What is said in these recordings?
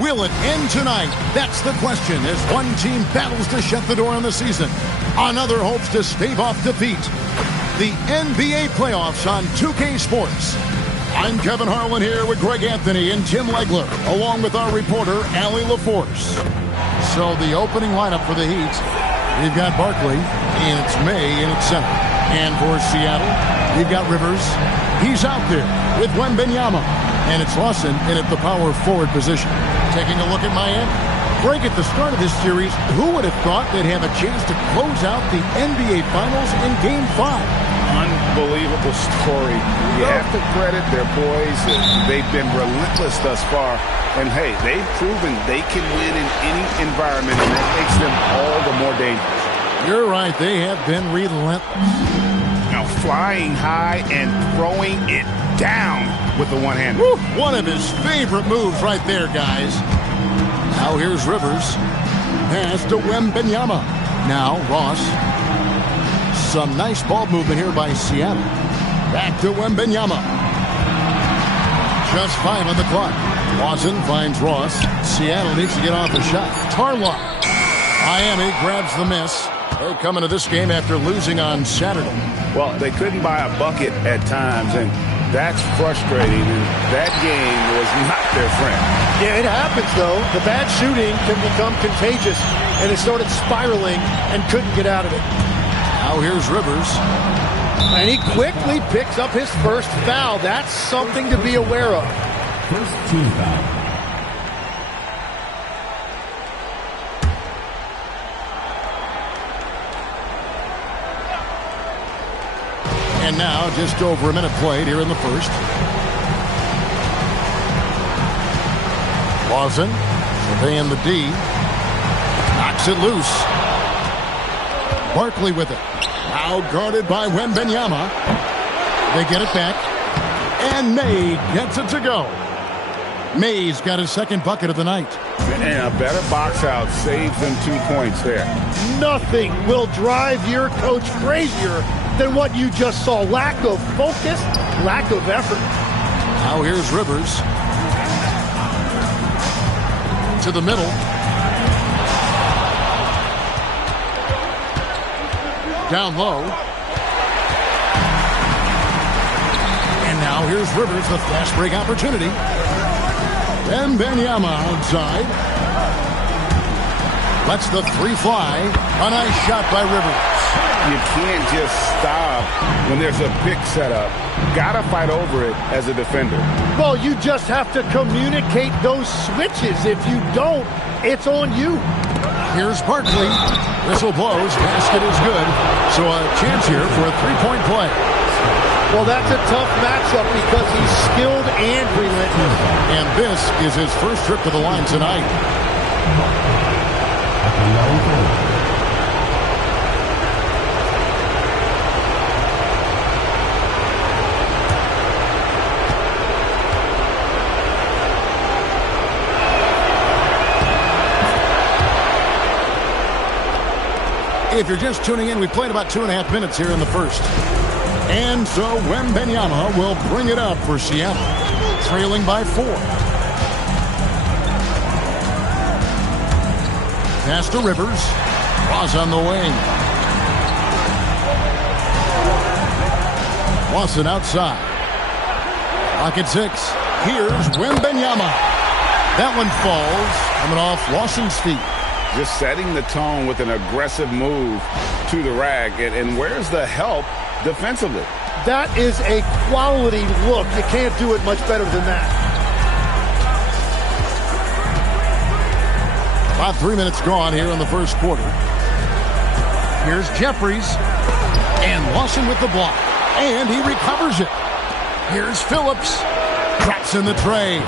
Will it end tonight? That's the question as one team battles to shut the door on the season. Another hopes to stave off defeat. The NBA playoffs on 2K Sports. I'm Kevin Harlan here with Greg Anthony and Tim Legler, along with our reporter, Allie LaForce. So the opening lineup for the Heat, we've got Barkley, and it's May in its center. And for Seattle, we've got Rivers. He's out there with Wembanyama. And it's Lawson in at the power forward position. Taking a look at Miami. Greg, at the start of this series, who would have thought they'd have a chance to close out the NBA Finals in Game 5? Unbelievable story. You have to credit their boys. They've been relentless thus far. And, hey, they've proven they can win in any environment, and that makes them all the more dangerous. You're right. They have been relentless. Now, flying high and throwing it down with the one-hander. One of his favorite moves right there, guys. Now here's Rivers. Pass to Wembanyama. Now Ross. Some nice ball movement here by Seattle. Back to Wembanyama. Just 5 on the clock. Lawson finds Ross. Seattle needs to get off the shot. Tarlock. Miami grabs the miss. They come into this game after losing on Saturday. Well, they couldn't buy a bucket at times, and that's frustrating, and that game was not their friend. Yeah, it happens, though. The bad shooting can become contagious, and it started spiraling and couldn't get out of it. Now here's Rivers. And he quickly picks up his first foul. That's something to be aware of. First team foul. And now just over a minute played here in the first. Lawson surveying the D. Knocks it loose. Barkley with it. Now guarded by Wembanyama. They get it back. And May gets it to go. May's got his second bucket of the night. And a better box out saves them 2 points there. Nothing will drive your coach crazier than what you just saw. Lack of focus, lack of effort. Now here's Rivers. To the middle. Down low. And now here's Rivers, the fast break opportunity. Wembanyama outside. Lets the three fly. A nice shot by Rivers. You can't just stop when there's a pick set up. Gotta fight over it as a defender. Well, you just have to communicate those switches. If you don't, it's on you. Here's Barkley. Whistle blows. Basket is good. So a chance here for a three-point play. Well, that's a tough matchup because he's skilled and relentless. And this is his first trip to the line tonight. If you're just tuning in, we played about 2.5 minutes here in the first. And so Wembanyama will bring it up for Seattle, trailing by 4. Pass to Rivers. Ross on the wing. Lawson outside. Pocket 6. Here's Wembanyama. That one falls, coming off Lawson's feet. Just setting the tone with an aggressive move to the rack. And where's the help defensively? That is a quality look. You can't do it much better than that. About 3 minutes gone here in the first quarter. Here's Jeffries. And Lawson with the block. And he recovers it. Here's Phillips. Drops in the tray.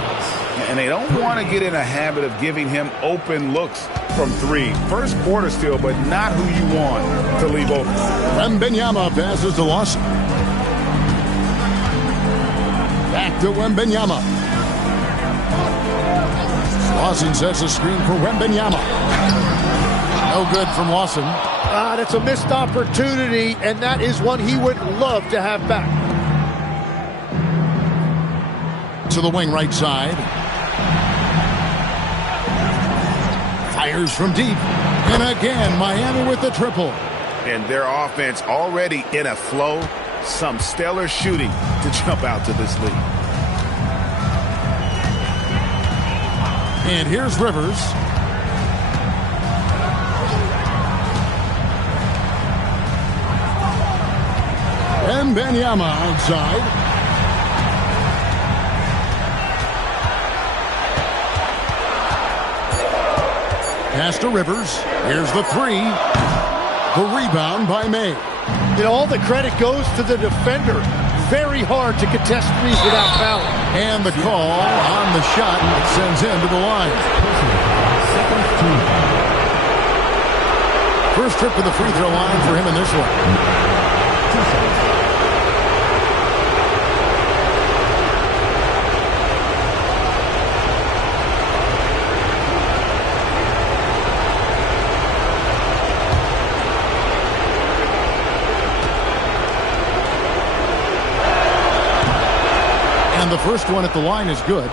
And they don't want to get in a habit of giving him open looks from 3. First quarter still, but not who you want to leave open. Wembanyama passes to Lawson. Back to Wembanyama. Lawson sets a screen for Wembanyama. No good from Lawson. That's a missed opportunity, and that is one he would love to have back. To the wing right side. Fires from deep. And again, Miami with the triple. And their offense already in a flow. Some stellar shooting to jump out to this lead. And here's Rivers. And Wembanyama outside. Pass to Rivers. Here's the three. The rebound by May. You know, all the credit goes to the defender. Very hard to contest threes without fouling. And the call on the shot that sends him to the line. First trip to the free throw line for him in this one. And the first one at the line is good.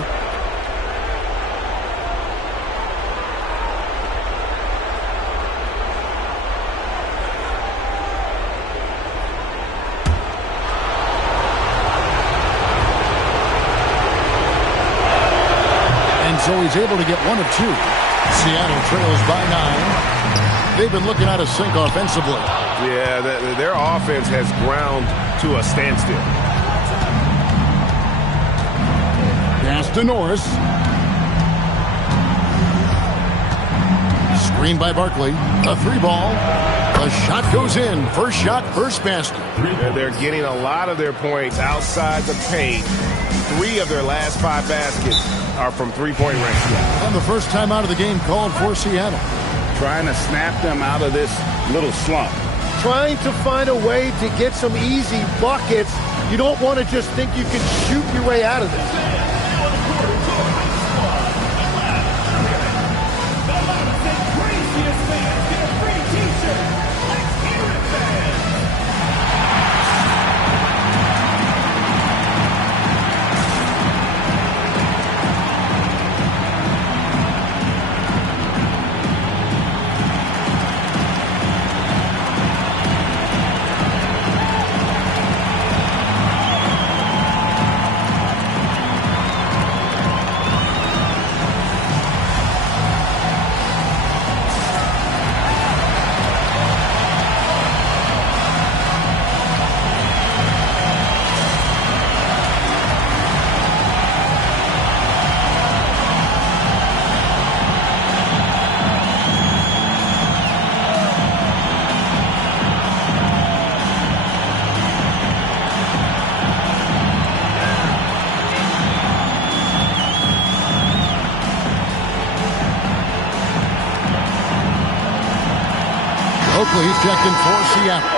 And so he's able to get one of two. Seattle trails by 9. They've been looking out of sync offensively. Yeah, their offense has ground to a standstill. Pass to Norris. Screen by Barkley. A three ball. The shot goes in. First shot, first basket. They're getting a lot of their points outside the paint. 3 of their last 5 baskets are from three-point range. And the first time out of the game called for Seattle. Trying to snap them out of this little slump. Trying to find a way to get some easy buckets. You don't want to just think you can shoot your way out of this. Oakley's checked in for Seattle.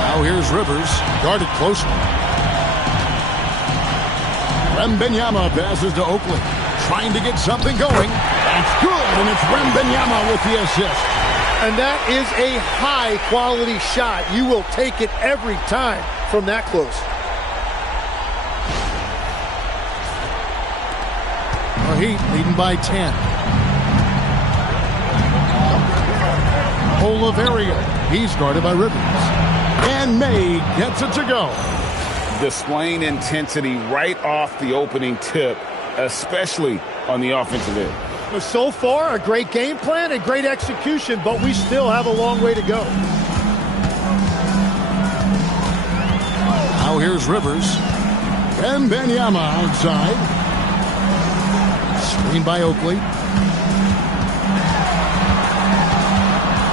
Now here's Rivers, guarded closely. Wembanyama passes to Oakley, trying to get something going. That's good, and it's Wembanyama with the assist. And that is a high-quality shot. You will take it every time from that close. The Heat leading by 10. Oliveira, he's guarded by Rivers. And May gets it to go. Displaying intensity right off the opening tip, especially on the offensive end. So far, a great game plan and great execution, but we still have a long way to go. Now here's Rivers. Wembanyama outside. Screen by Oakley.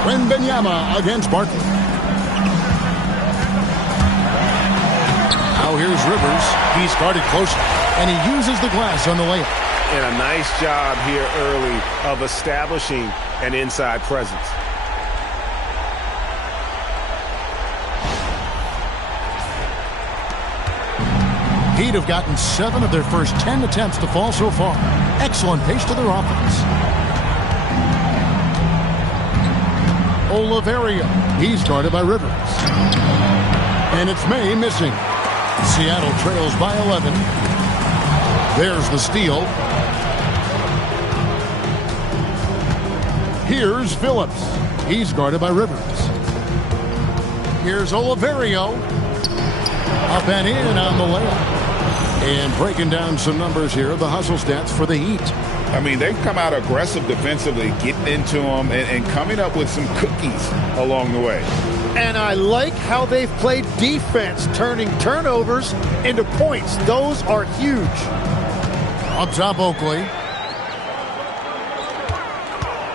Wembanyama against Barkley. Now here's Rivers. He's guarded closely, and he uses the glass on the layup. And a nice job here early of establishing an inside presence. Heat have gotten 7 of their first 10 attempts to fall so far. Excellent pace to their offense. Oliveira. He's guarded by Rivers. And it's May missing. Seattle trails by 11. There's the steal. Here's Phillips. He's guarded by Rivers. Here's Oliveira. Up and in on the layup. And breaking down some numbers here, the hustle stats for the Heat. I mean, they've come out aggressive defensively, getting into them and coming up with some cookies along the way. And I like how they've played defense, turning turnovers into points. Those are huge. Up top, Oakley.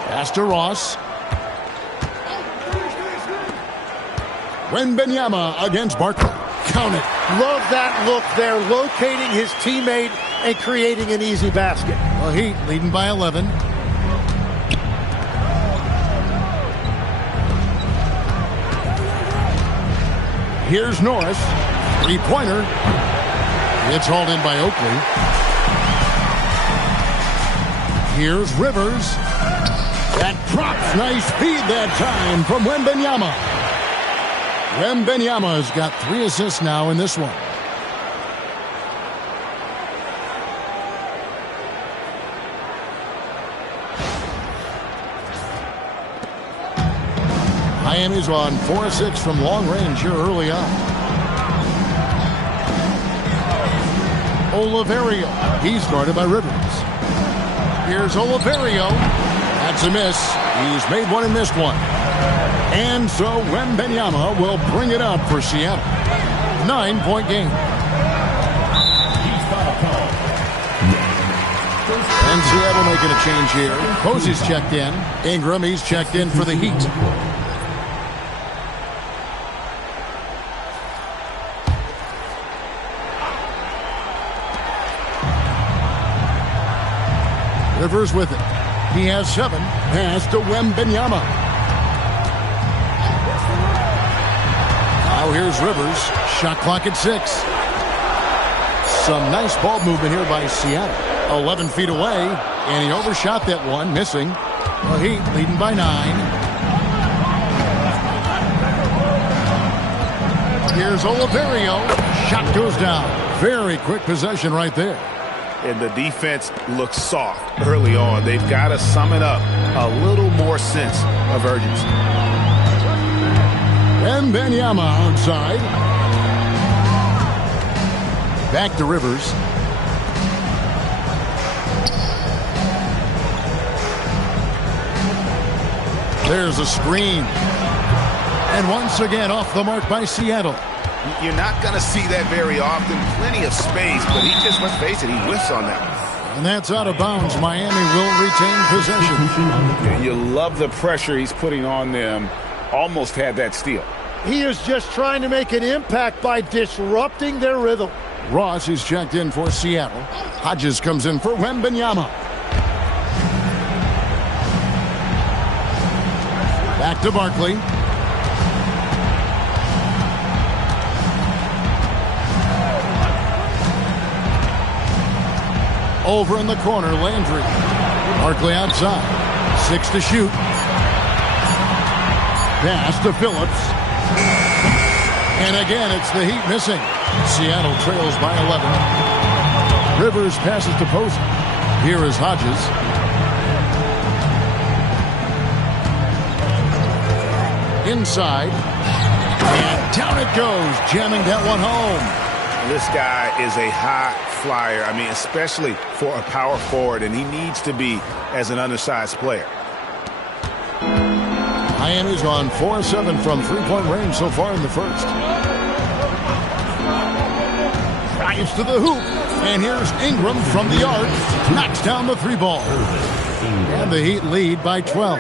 Pass to Ross. Wembanyama against Barkley. Count it. Love that look there, locating his teammate and creating an easy basket. The Heat leading by 11. Here's Norris. Three-pointer. It's hauled in by Oakley. Here's Rivers. That props nice feed that time from Wembanyama. Wembanyama's got 3 assists now in this one. Miami's on 4-6 from long range here early on. Oliveira. He's guarded by Rivers. Here's Oliveira. That's a miss. He's made one and missed one. And so Wembanyama will bring it up for Seattle. 9-point game. And Seattle making a change here. Posey's checked in. Ingram, he's checked in for the Heat. Rivers with it. He has 7. Pass to Wembanyama. Now here's Rivers. Shot clock at 6. Some nice ball movement here by Seattle. 11 feet away, and he overshot that one, missing. The Heat leading by 9. Here's Oliveira. Shot goes down. Very quick possession right there. And the defense looks soft early on. They've got to sum it up. A little more sense of urgency. Wembanyama outside. Back to Rivers. There's a screen. And once again off the mark by Seattle. You're not going to see that very often. Plenty of space, but he just, let's face it, he whiffs on that one. And that's out of bounds. Miami will retain possession. And you love the pressure he's putting on them. Almost had that steal. He is just trying to make an impact by disrupting their rhythm. Ross is checked in for Seattle. Hodges comes in for Wembanyama. Back to Barkley. Over in the corner, Landry. Barkley outside. 6 to shoot. Pass to Phillips. And again, it's the Heat missing. Seattle trails by 11. Rivers passes to Posey. Here is Hodges. Inside. And down it goes, jamming that one home. This guy is a high flyer. I mean, especially for a power forward, and he needs to be as an undersized player. Miami's gone 4-7 from three-point range so far in the first. Drives to the hoop. And here's Ingram from the arc. Knocks down the 3-ball. And the Heat lead by 12.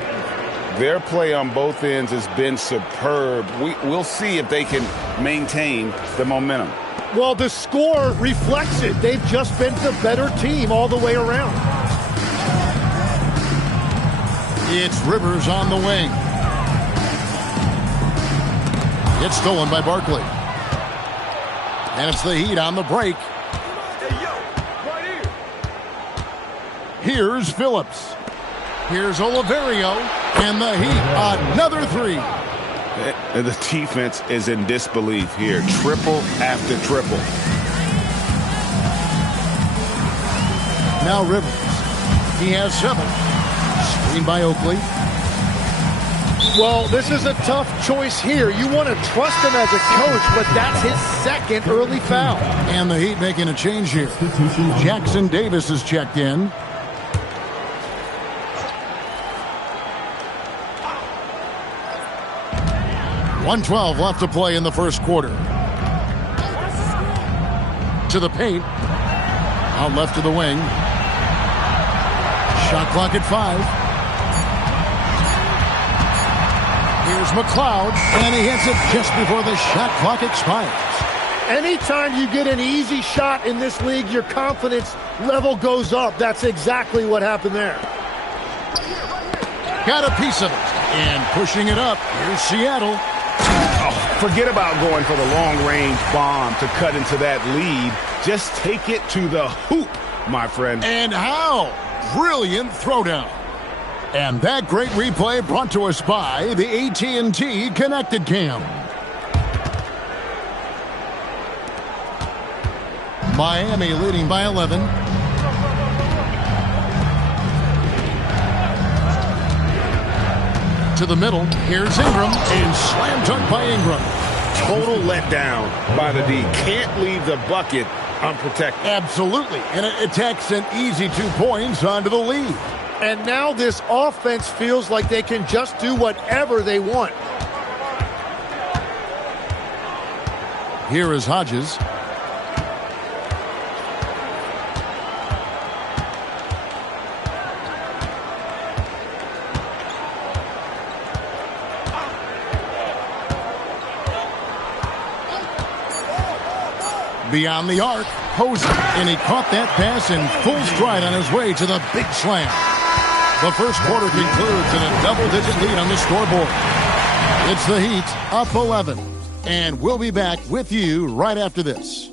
Their play on both ends has been superb. We'll see if they can maintain the momentum. Well, the score reflects it. They've just been the better team all the way around. It's Rivers on the wing. It's stolen by Barkley. And it's the Heat on the break. Here's Phillips. Here's Oliverio. And the Heat, another three. The defense is in disbelief here. Triple after triple. Now Rivers. He has 7. Screen by Oakley. Well, this is a tough choice here. You want to trust him as a coach, but that's his second early foul. And the Heat making a change here. Jackson Davis is checked in. .112 left to play in the first quarter. To the paint. Out left to the wing. Shot clock at 5. Here's McLeod, and he hits it just before the shot clock expires. Anytime you get an easy shot in this league, your confidence level goes up. That's exactly what happened there. Got a piece of it, and pushing it up. Here's Seattle. Oh, forget about going for the long-range bomb to cut into that lead. Just take it to the hoop, my friend. And how? Brilliant throwdown. And that great replay brought to us by the AT&T Connected Cam. Miami leading by 11. To the middle. Here's Ingram. And slam dunk by Ingram. Total letdown by the D. Can't leave the bucket unprotected. Absolutely. And it takes an easy 2 points onto the lead. And now this offense feels like they can just do whatever they want. Here is Hodges. Beyond the arc, Posey, and he caught that pass in full stride on his way to the big slam. The first quarter concludes in a double-digit lead on the scoreboard. It's the Heat up 11, and we'll be back with you right after this.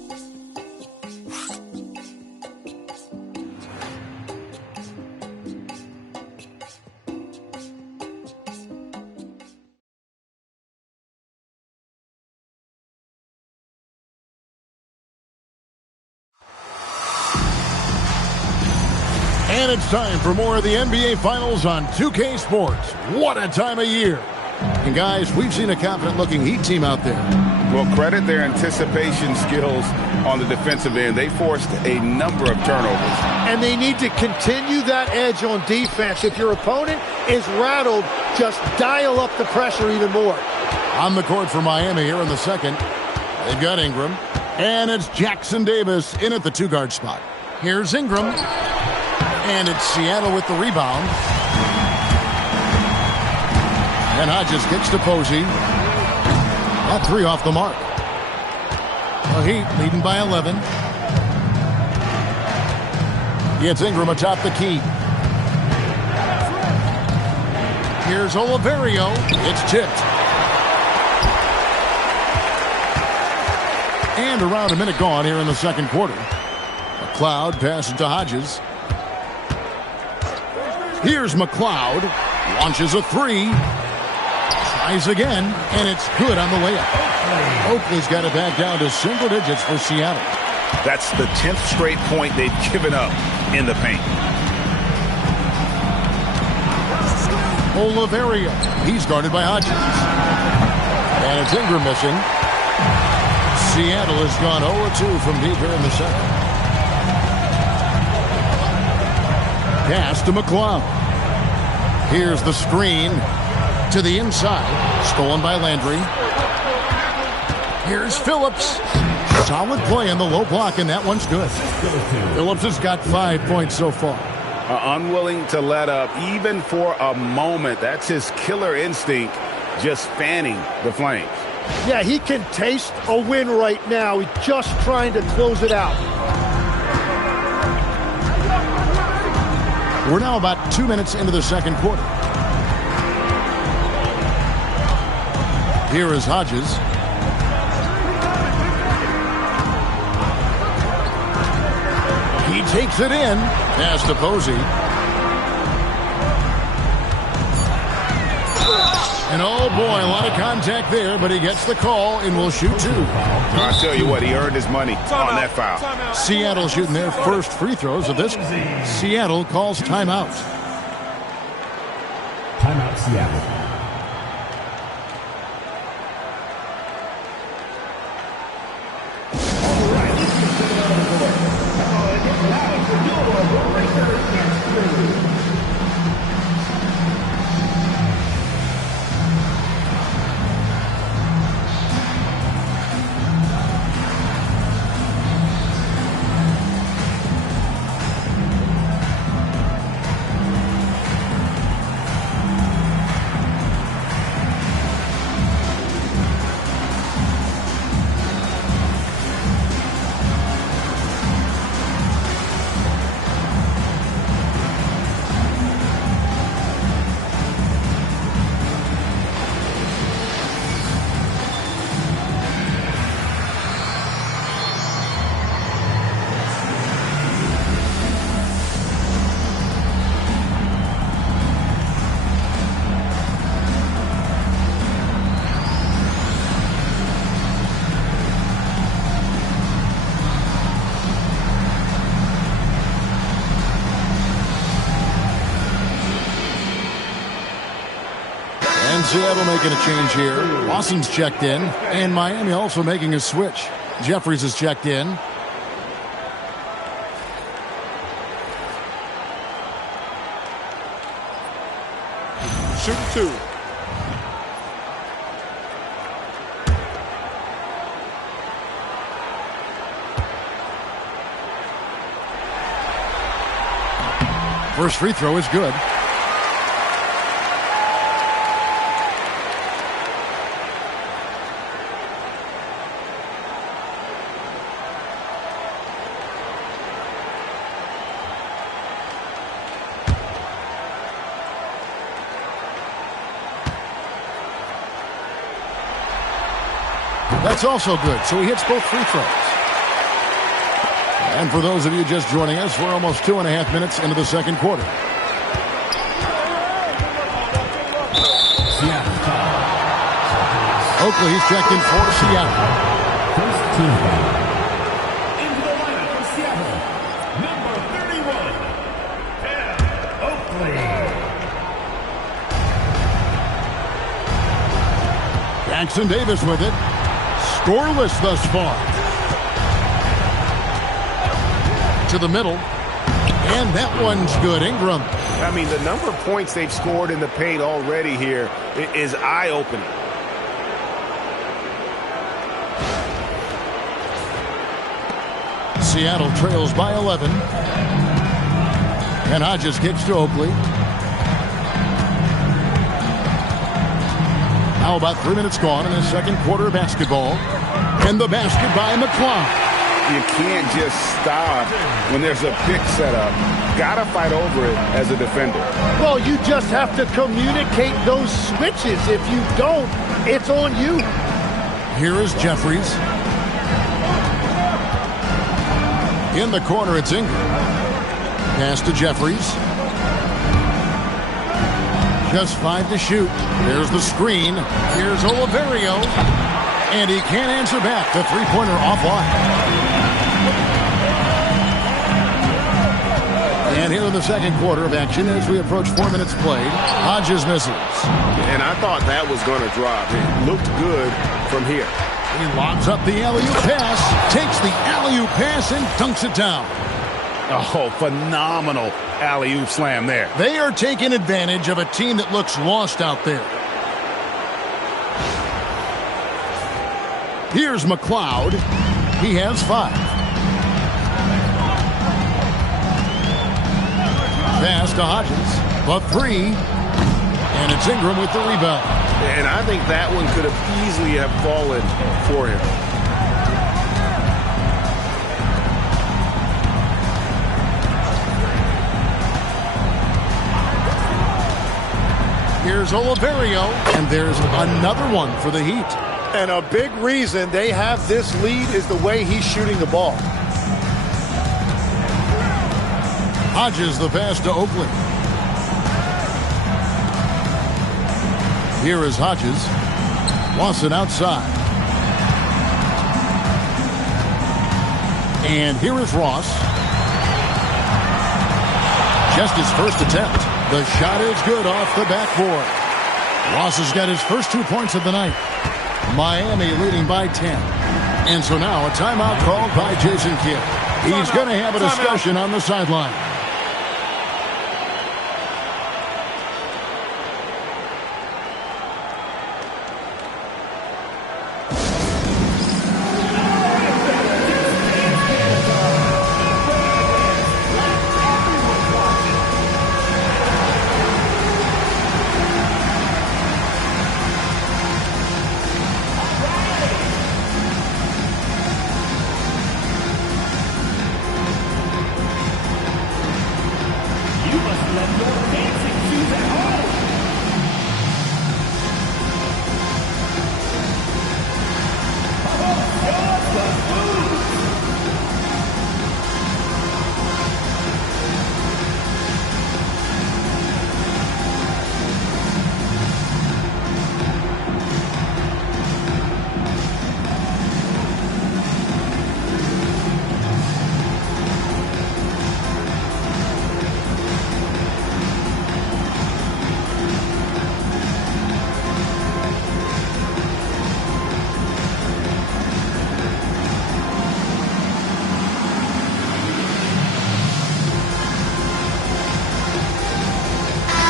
And it's time for more of the NBA Finals on 2K Sports. What a time of year. And guys, we've seen a confident-looking Heat team out there. Well, credit their anticipation skills on the defensive end. They forced a number of turnovers. And they need to continue that edge on defense. If your opponent is rattled, just dial up the pressure even more. On the court for Miami here in the second. They've got Ingram. And it's Jackson Davis in at the 2-guard spot. Here's Ingram. And it's Seattle with the rebound. And Hodges kicks to Posey. That 3 off the mark. The Heat leading by 11. Gets Ingram atop the key. Here's Oliverio. It's tipped. And around a minute gone here in the second quarter. McLeod passes to Hodges. Here's McLeod. Launches a 3. Tries again, and it's good on the layup. Oakley's got it back down to single digits for Seattle. That's the 10th straight point they've given up in the paint. Oliverio. He's guarded by Hodges. And it's Ingram missing. Seattle has gone 0-2 from deep here in the second. Pass to McLeod. Here's the screen to the inside. Stolen by Landry. Here's Phillips. Solid play in the low block, and that one's good. Phillips has got 5 points so far. Unwilling to let up, even for a moment. That's his killer instinct, just fanning the flames. Yeah, he can taste a win right now. He's just trying to close it out. We're now about 2 minutes into the second quarter. Here is Hodges. Heat takes it in. Pass to Posey. And oh boy, a lot of contact there, but he gets the call and will shoot two. I'll tell you what, he earned his money on that foul. Seattle shooting their first free throws of this. Seattle calls timeout. Timeout, Seattle. Seattle making a change here. Lawson's checked in, and Miami also making a switch. Jeffries is checked in. Shoot two. First free throw is good. That's also good, so he hits both free throws. And for those of you just joining us, we're almost 2.5 minutes into the second quarter. Oakley's checked in for Seattle. First team foul. Into the lineup for Seattle, number 31, Oakley. Jackson Davis with it. Scoreless thus far. To the middle. And that one's good. Ingram. I mean, the number of points they've scored in the paint already here is eye-opening. Seattle trails by 11. And Hodges kicks to Oakley. Now about 3 minutes gone in the second quarter of basketball. And the basket by McCloud. You can't just stop when there's a pick set up. Gotta fight over it as a defender. Well, you just have to communicate those switches. If you don't, it's on you. Here is Jeffries. In the corner, it's Ingram. Pass to Jeffries. Just 5 to shoot. There's the screen. Here's Oliverio. And he can't answer back. The three-pointer offline. And here in the second quarter of action as we approach 4 minutes played, Hodges misses. And I thought that was going to drop. It looked good from here. He lobs up the alley-oop pass, takes the alley-oop pass and dunks it down. Oh, phenomenal alley-oop slam there. They are taking advantage of a team that looks lost out there. Here's McCloud. He has 5. Pass to Hodges. The 3. And it's Ingram with the rebound. And I think that one could have easily have fallen for him. Here's Oliverio. And there's another one for the Heat. And a big reason they have this lead is the way he's shooting the ball. Hodges the pass to Oakley. Here is Hodges. Lawson outside. And here is Ross. Just his first attempt. The shot is good off the backboard. Ross has got his first 2 points of the night. Miami leading by 10. And so now a timeout called by Jason Kidd. He's going to have a discussion on the sideline.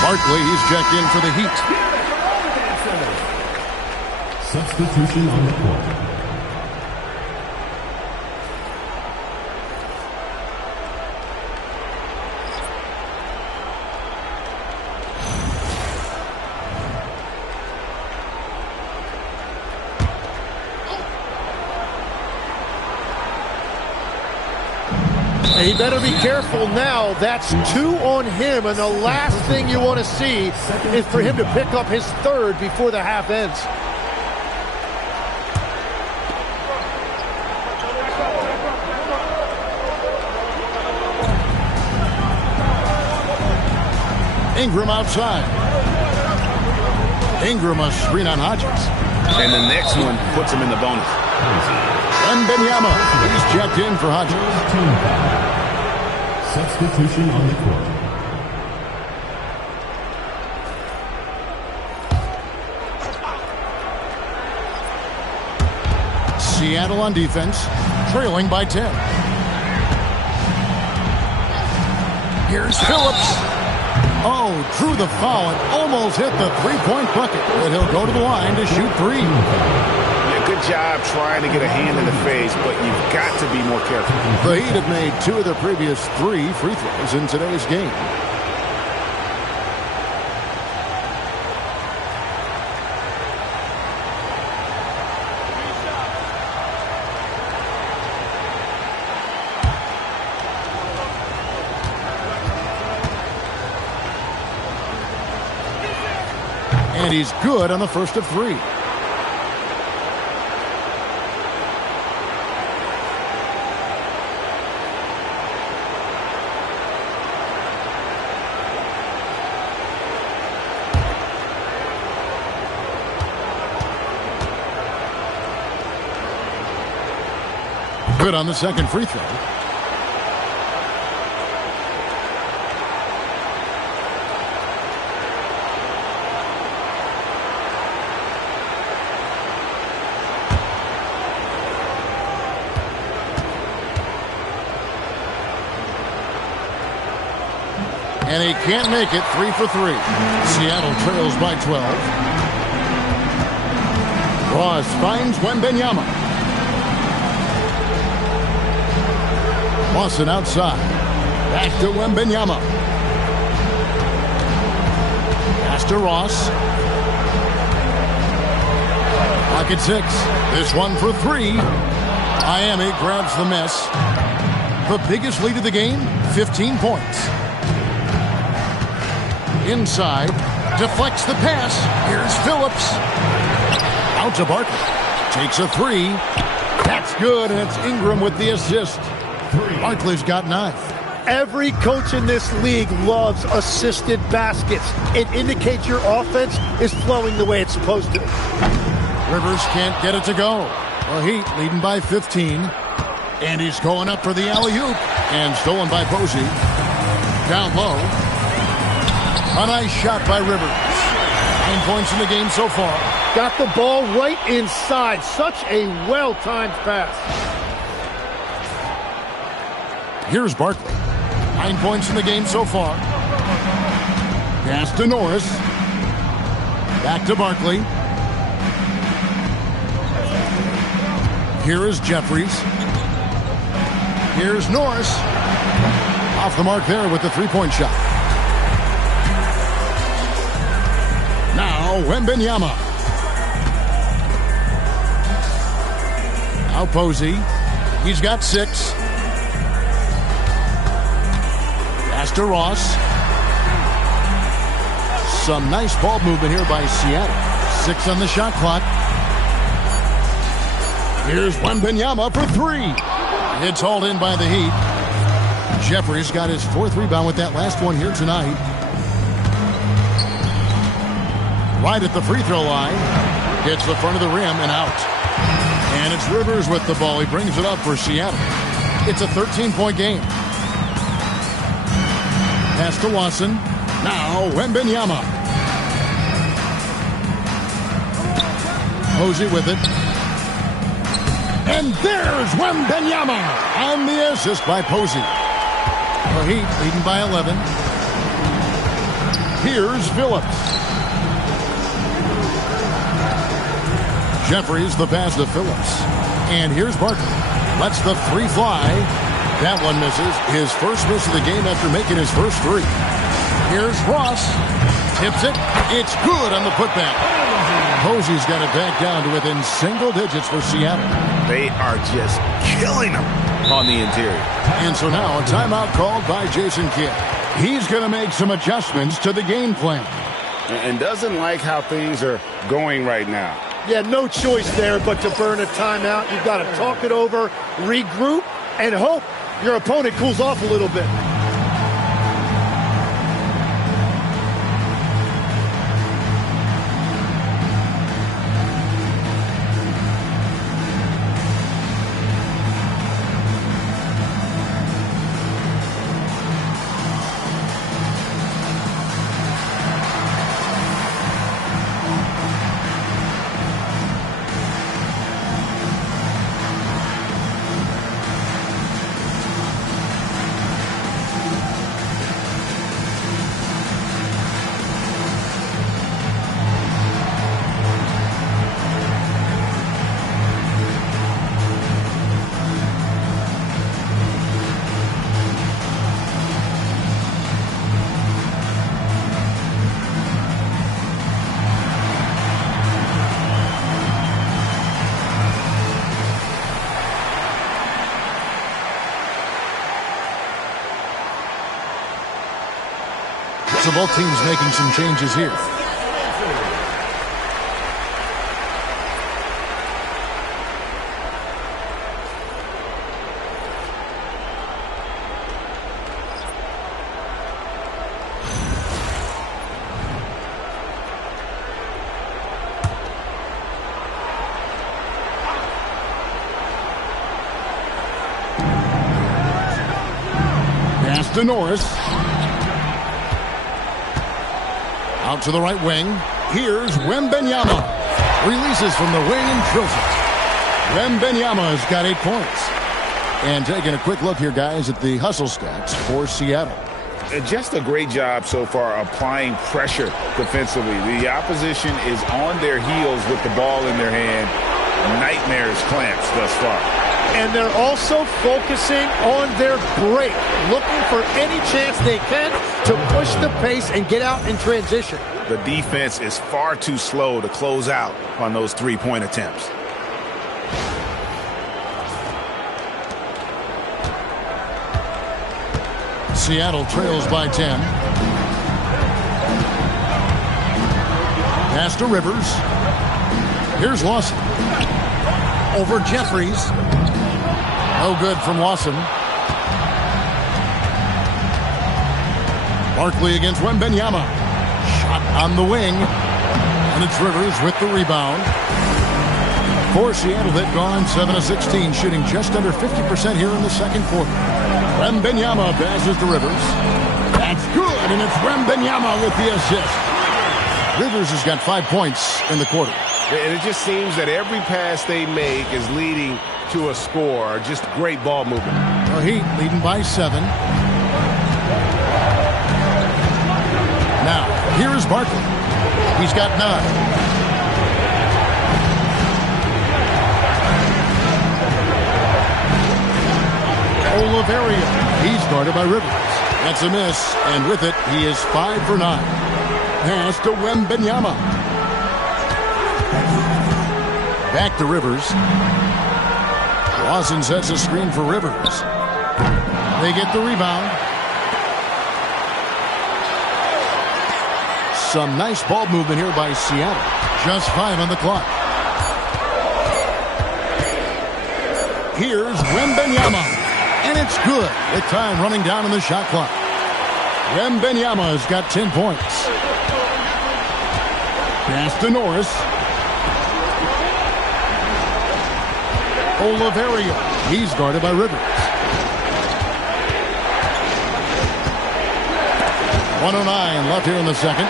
Barkley, he's checked in for the Heat. Substitution on the court. He better be careful now. That's 2 on him, and the last thing you want to see is for him to pick up his third before the half ends. Ingram outside. Ingram a screen on Hodges. And the next one puts him in the bonus. And Benyama, he's checked in for Hodges. Substitution on the court. Seattle on defense, trailing by 10. Here's Phillips. Oh, drew the foul and almost hit the three-point bucket. But he'll go to the line to shoot 3. Good job trying to get a hand in the face, but you've got to be more careful. The Heat have made 2 of their previous 3 free throws in today's game. And he's good on the first of 3. Good on the second free throw. And he can't make it. 3 for 3. Seattle trails by 12. Ross finds Wembanyama. Lawson outside. Back to Wembanyama. Pass to Ross. Pocket 6. This one for 3. Miami grabs the miss. The biggest lead of the game, 15 points. Inside, deflects the pass. Here's Phillips. Out to Barkley. Takes a 3. That's good, and it's Ingram with the assist. Barkley's got 9. Every coach in this league loves assisted baskets. It indicates your offense is flowing the way it's supposed to. Rivers can't get it to go. The Heat leading by 15. And he's going up for the alley-oop. And stolen by Posey. Down low. A nice shot by Rivers. 9 points in the game so far. Got the ball right inside. Such a well-timed pass. Here's Barkley. 9 points in the game so far. Pass to Norris. Back to Barkley. Here is Jeffries. Here's Norris. Off the mark there with the three-point shot. Now Wembanyama. Now Posey. He's got 6. Pass to Ross. Some nice ball movement here by Seattle. 6 on the shot clock. Here's Wembanyama for 3. It's hauled in by the Heat. Jeffries got his 4th rebound with that last one here tonight. Right at the free throw line. Hits the front of the rim and out. And it's Rivers with the ball. He brings it up for Seattle. It's a 13-point game. Pass to Watson. Now Wembanyama. Posey with it. And there's Wembanyama on the assist by Posey. The Heat leading by 11. Here's Phillips. Jeffries the pass to Phillips. And here's Barkley. Lets the 3 fly. That one misses. His first miss of the game after making his first 3. Here's Ross. Tips it. It's good on the putback. Posey's got it back down to within single digits for Seattle. They are just killing them on the interior. And so now a timeout called by Jason Kidd. He's going to make some adjustments to the game plan. And doesn't like how things are going right now. Yeah, no choice there but to burn a timeout. You've got to talk it over, regroup, and hope your opponent cools off a little bit. So both teams making some changes here. Pass to Norris. Out to the right wing. Here's Wembanyama. Releases from the wing and drills it. Wembanyama's got 8 points. And taking a quick look here, guys, at the hustle stats for Seattle. Just a great job so far applying pressure defensively. The opposition is on their heels with the ball in their hand. Nightmares clamps thus far. And they're also focusing on their break, looking for any chance they can to push the pace and get out in transition. The defense is far too slow to close out on those three-point attempts. Seattle trails by 10. Pass to Rivers. Here's Lawson. Over Jeffries. No good from Lawson. Barkley against Wembanyama. Shot on the wing. And it's Rivers with the rebound. For Seattle, they've gone 7 of 16, shooting just under 50% here in the second quarter. Wembanyama passes to Rivers. That's good, and it's Wembanyama with the assist. Rivers has got 5 points in the quarter. And it just seems that every pass they make is leading to a score. Just great ball movement. The Heat leading by 7. Now, here is Barkley. He's got 9. Oliveira. He's guarded by Rivers. That's a miss, and with it, he is 5 for 9. Pass to Wembanyama. Back to Rivers. Lawson sets a screen for Rivers. They get the rebound. Some nice ball movement here by Seattle. Just 5 on the clock. Here's Wembanyama. And it's good with time running down on the shot clock. Wembanyama has got 10 points. Pass to Norris. Oliveira. He's guarded by Rivers. 1:09 left here in the second.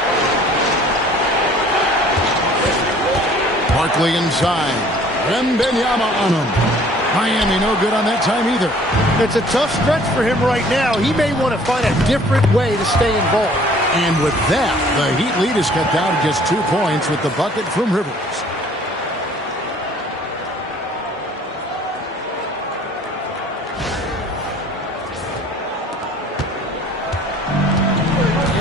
Barkley inside. Wembanyama on him. Miami no good on that time either. It's a tough stretch for him right now. He may want to find a different way to stay involved. And with that, the Heat lead is cut down to just 2 points with the bucket from Rivers.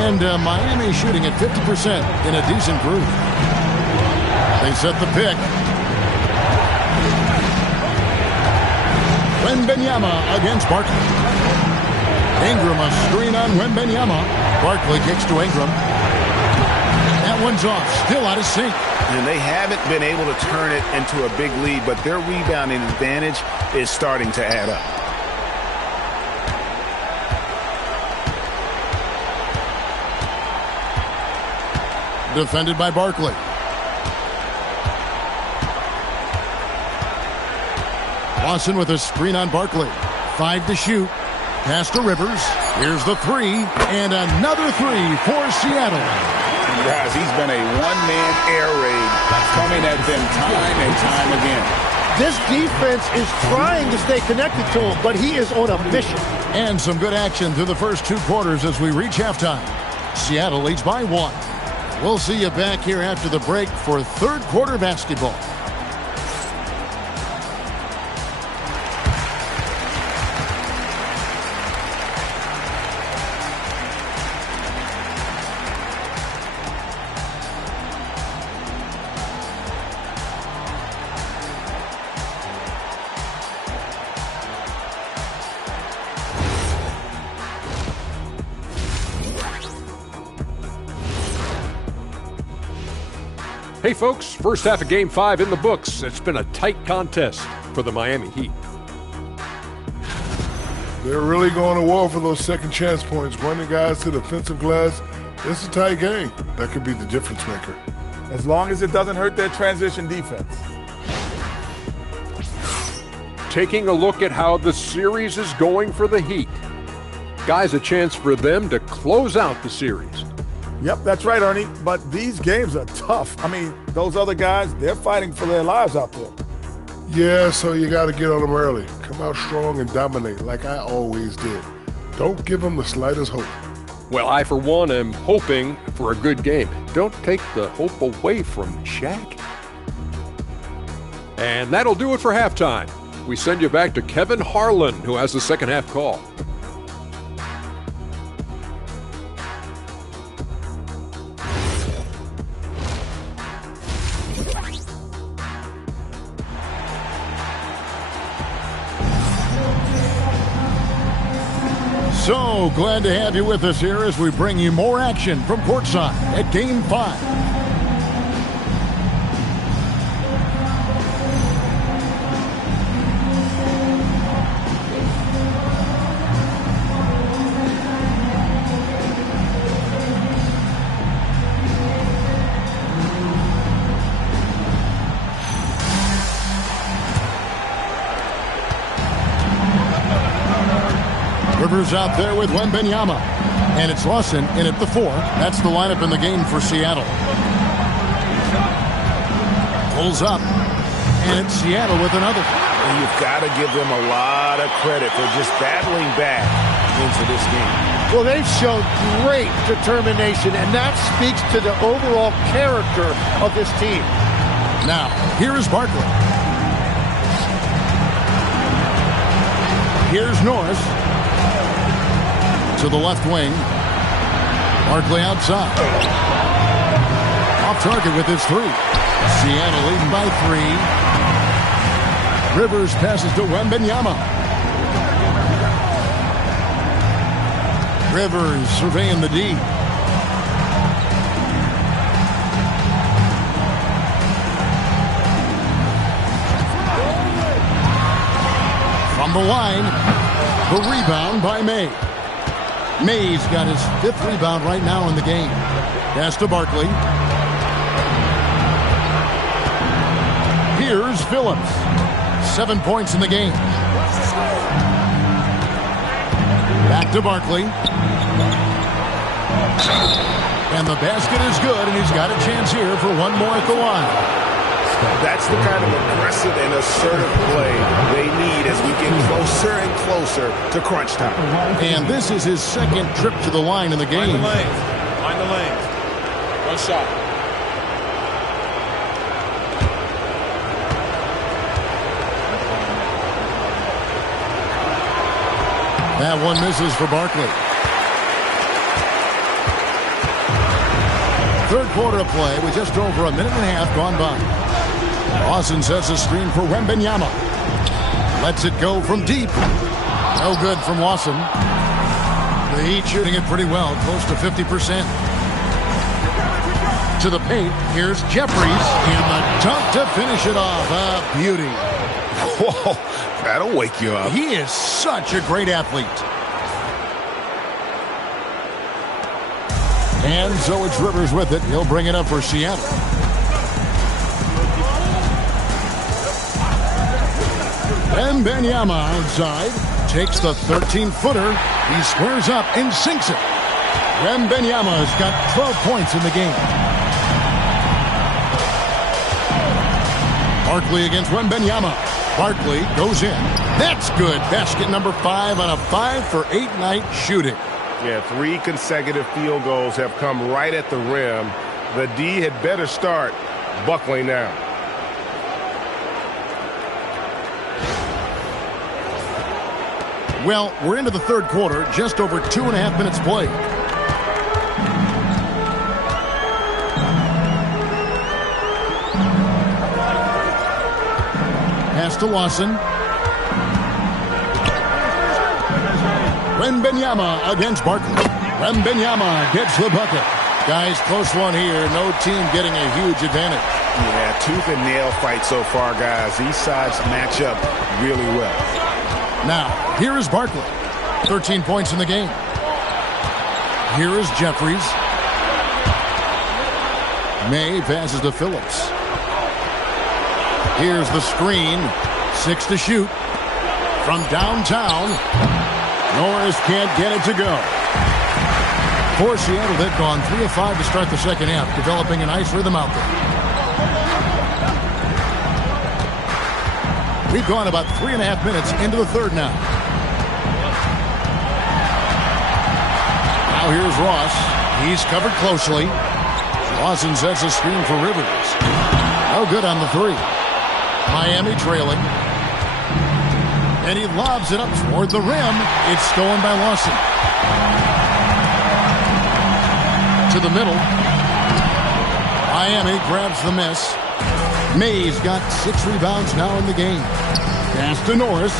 And Miami shooting at 50% in a decent groove. They set the pick. Wembanyama against Barkley. Ingram a screen on Wembanyama. Barkley kicks to Ingram. That one's off. Still out of sync. And they haven't been able to turn it into a big lead, but their rebounding advantage is starting to add up. Defended by Barkley. Lawson with a screen on Barkley. 5 to shoot. Pass to Rivers. Here's the 3. And another 3 for Seattle. Guys, he's been a one-man air raid coming at them time and time again. This defense is trying to stay connected to him, but he is on a mission. And some good action through the first 2 quarters as we reach halftime. Seattle leads by 1. We'll see you back here after the break for third quarter basketball. Hey folks, first half of Game 5 in the books. It's been a tight contest for the Miami Heat. They're really going to war for those second chance points, running guys to the offensive glass. It's a tight game. That could be the difference maker. As long as it doesn't hurt their transition defense. Taking a look at how the series is going for the Heat. Guys, a chance for them to close out the series. Yep, that's right, Ernie. But these games are tough. I mean, those other guys, they're fighting for their lives out there. Yeah, so you got to get on them early. Come out strong and dominate like I always did. Don't give them the slightest hope. Well, I, for one, am hoping for a good game. Don't take the hope away from Shaq. And that'll do it for halftime. We send you back to Kevin Harlan, who has the second half call. So glad to have you with us here as we bring you more action from courtside at Game 5. Rivers out there with Wembanyama. And it's Lawson in at the 4. That's the lineup in the game for Seattle. Pulls up. And it's Seattle with another. And you've got to give them a lot of credit for just battling back into this game. Well, they've shown great determination, and that speaks to the overall character of this team. Now, here is Barkley. Here's Norris. To the left wing. Barkley outside. Off target with his 3. Seattle leading by 3. Rivers passes to Wembanyama. Rivers surveying the D. From the line, the rebound by May. May's got his 5th rebound right now in the game. Pass to Barkley. Here's Phillips. 7 points in the game. Back to Barkley. And the basket is good, and he's got a chance here for one more at the line. That's the kind of aggressive and assertive play they need as we get closer and closer to crunch time. And this is his 2nd trip to the line in the game. Find the lanes. Find the lanes. One shot. That one misses for Barkley. 3rd quarter of play with just over a minute and a half gone by. Lawson sets a screen for Wembanyama. Lets it go from deep. No good from Lawson. The Heat shooting it pretty well, close to 50%. To the paint, here's Jeffries in the dunk to finish it off. A beauty. Whoa, that'll wake you up. He is such a great athlete. And so it's Rivers with it. He'll bring it up for Seattle. Wembanyama outside. Takes the 13-footer. He squares up and sinks it. Wembanyama has got 12 points in the game. Barkley against Wembanyama. Barkley goes in. That's good. Basket number 5 on a 5-for-8 night shooting. Yeah, 3 consecutive field goals have come right at the rim. The D had better start buckling now. Well, we're into the 3rd quarter, just over 2.5 minutes played. Pass to Lawson. Wembanyama against Barkley. Wembanyama gets the bucket. Guys, close one here. No team getting a huge advantage. Yeah, tooth and nail fight so far, guys. These sides match up really well. Now, here is Barkley. 13 points in the game. Here is Jeffries. May passes to Phillips. Here's the screen. 6 to shoot. From downtown. Norris can't get it to go. For Seattle, they've gone 3 of 5 to start the second half, developing a nice rhythm out there. We've gone about 3.5 minutes into the 3rd now. Now here's Ross. He's covered closely. Lawson sets a screen for Rivers. No good on the 3. Miami trailing. And he lobs it up toward the rim. It's stolen by Lawson. To the middle. Miami grabs the miss. May's got 6 rebounds now in the game. Pass to Norris.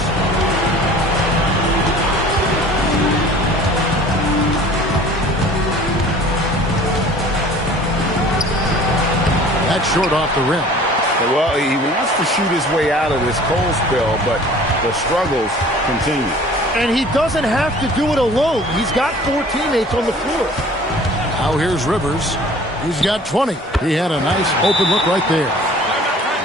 That's short off the rim. Well, he wants to shoot his way out of this cold spell, but the struggles continue. And he doesn't have to do it alone. He's got 4 teammates on the floor. Now here's Rivers. He's got 20. He had a nice open look right there.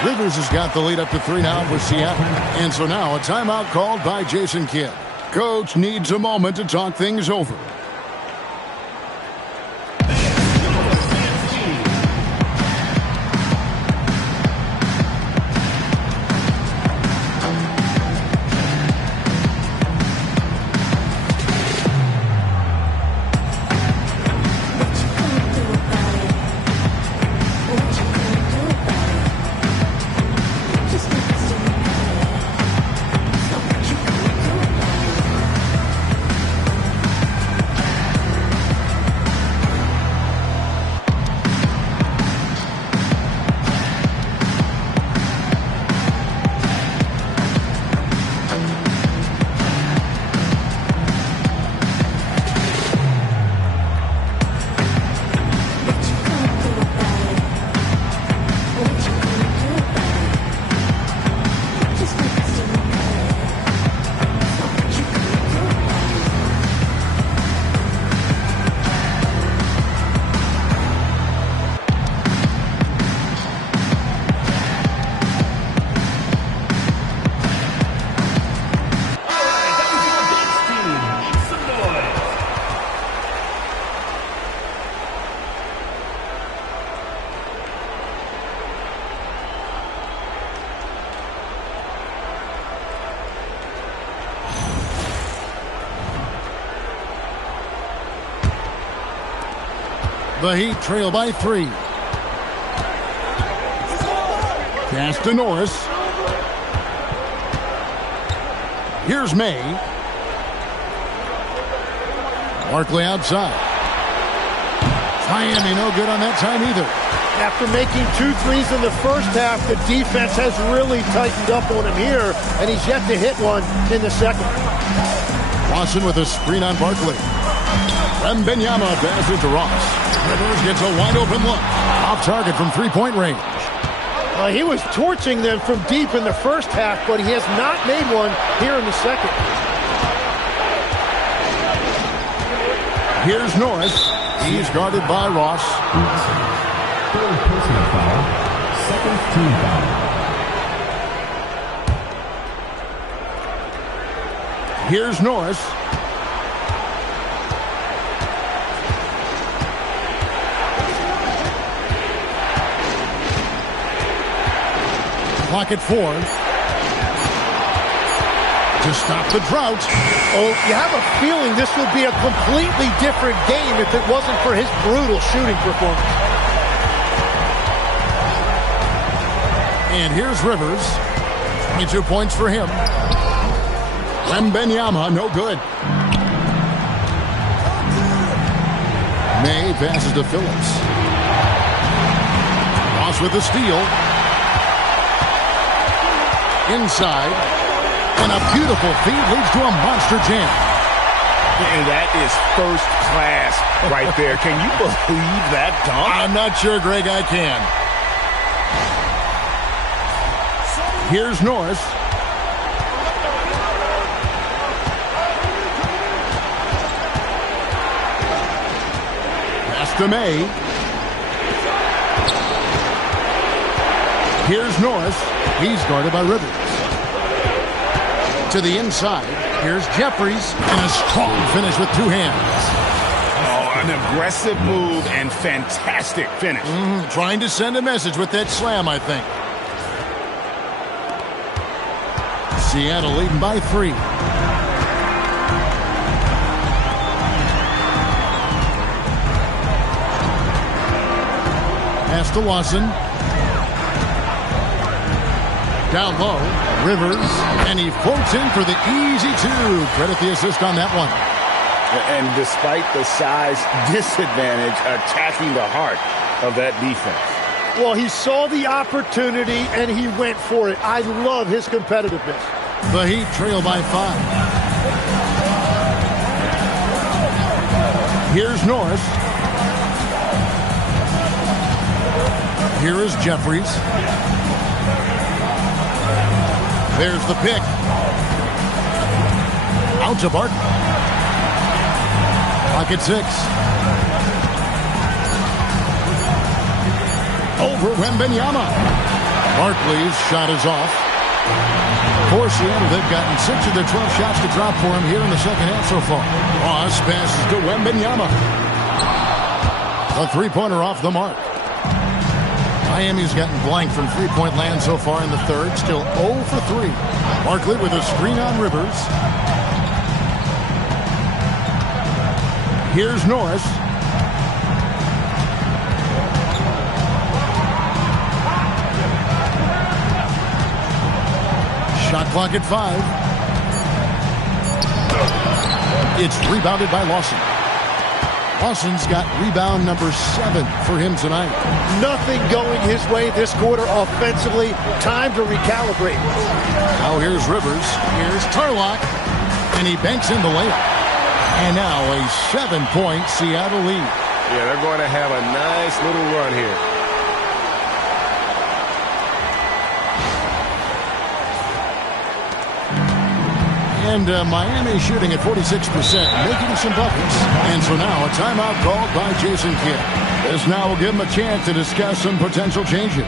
Rivers has got the lead up to 3 now for Seattle. And so now a timeout called by Jason Kidd. Coach needs a moment to talk things over. The Heat trail by 3. Pass to Norris. Here's May. Barkley outside. Miami no good on that time either. After making 2 threes in the first half, the defense has really tightened up on him here, and he's yet to hit one in the second. Lawson with a screen on Barkley. Wembanyama passes to Ross. Rivers gets a wide-open look. Off target from three-point range. He was torching them from deep in the first half, but he has not made one here in the second. Here's Norris. He's guarded by Ross. Third personal foul. Second team foul. Here's Norris. Clock at 4. To stop the drought. Oh, you have a feeling this would be a completely different game if it wasn't for his brutal shooting performance. And here's Rivers. 22 points for him. Wembanyama, no good. May passes to Phillips. Ross with the steal. Inside, and a beautiful feed leads to a monster jam. And that is first class right there. Can you believe that dunk? I'm not sure, Greg, I can. Here's Norris. Pass to May. Here's Norris. He's guarded by Rivers. To the inside. Here's Jeffries. And a strong finish with 2 hands. Oh, an aggressive move and fantastic finish. Trying to send a message with that slam, I think. Seattle leading by 3. Pass to Lawson. Down low, Rivers, and he floats in for the easy 2. Credit the assist on that one. And despite the size disadvantage, attacking the heart of that defense. Well, he saw the opportunity, and he went for it. I love his competitiveness. The Heat trail by 5. Here's Norris. Here is Jeffries. There's the pick. Out to Barton. Pocket 6. Over Wembanyama. Barkley's shot is off. For Seattle, they've gotten 6 of their 12 shots to drop for him here in the second half so far. Ross passes to Wembanyama. The three-pointer off the mark. Miami's gotten blank from three-point land so far in the third. Still 0 for 3. Barkley with a screen on Rivers. Here's Norris. Shot clock at 5. It's rebounded by Lawson. Lawson's got rebound number 7 for him tonight. Nothing going his way this quarter offensively. Time to recalibrate. Now here's Rivers. Here's Tarlock. And he banks in the layup. And now a 7-point Seattle lead. Yeah, they're going to have a nice little run here. And Miami shooting at 46%, making some buckets. And so now a timeout called by Jason Kidd. This now will give him a chance to discuss some potential changes.